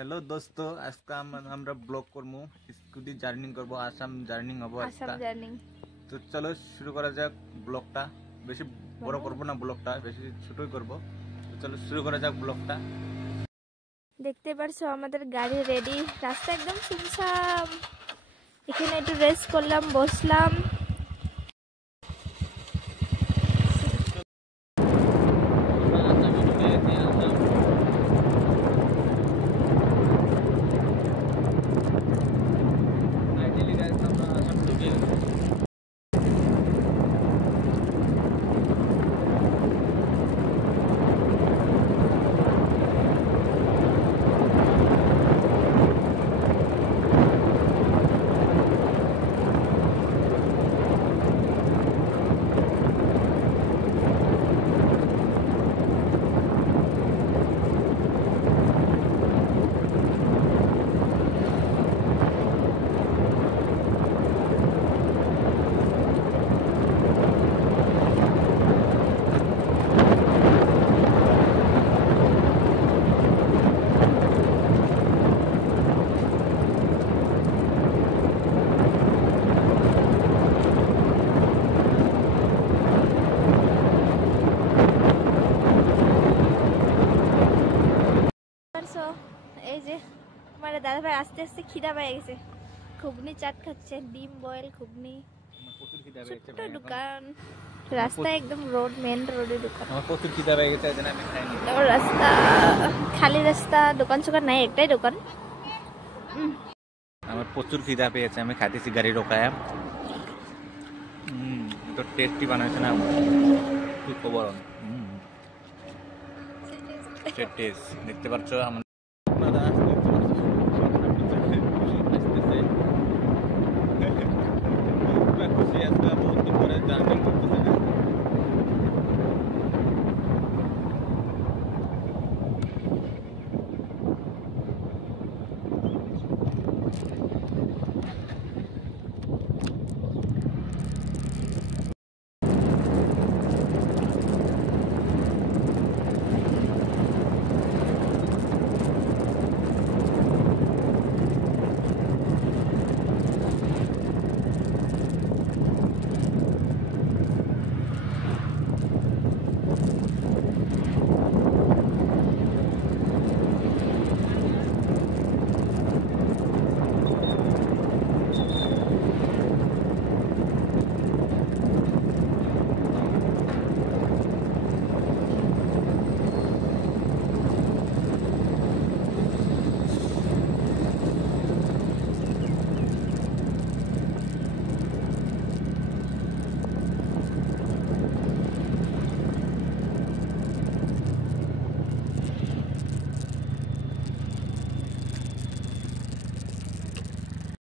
hello दोस्तों আজকে আমরা ব্লগ করব স্কুটি জার্নি করব আসাম জার্নি হবো আসাম জার্নি তো চলো শুরু করা যাক ব্লগটা বেশি বড় করব না ব্লগটা বেশি ছোটই করব তো চলো শুরু করা যাক ব্লগটা দেখতে পারছো আমাদের গাড়ি রেডি রাস্তা একদম সুনসাম এখানে একটু রেস্ট করলাম বসলাম এই যে আমার দাদা ভাই আস্তে আস্তে খিদা পেয়ে গেছে ঘুগনি চাট খাচ্ছে ডিম বয়েল ঘুগনি ছোট্ট দোকান রাস্তা একদম রোড মেন রোডে দোকান আমার প্রচুর খিদা পেয়ে গেছে এজন্য আমি খাইনি রাস্তা খালি রাস্তা দোকান চোকান নাই একটাই দোকান আমার প্রচুর খিদা পেয়েছে আমি খাইতেছি গাড়ি রোকায়া তো টেস্টি বানাইছে না কি খবর টেস্ট দেখতে পাচ্ছ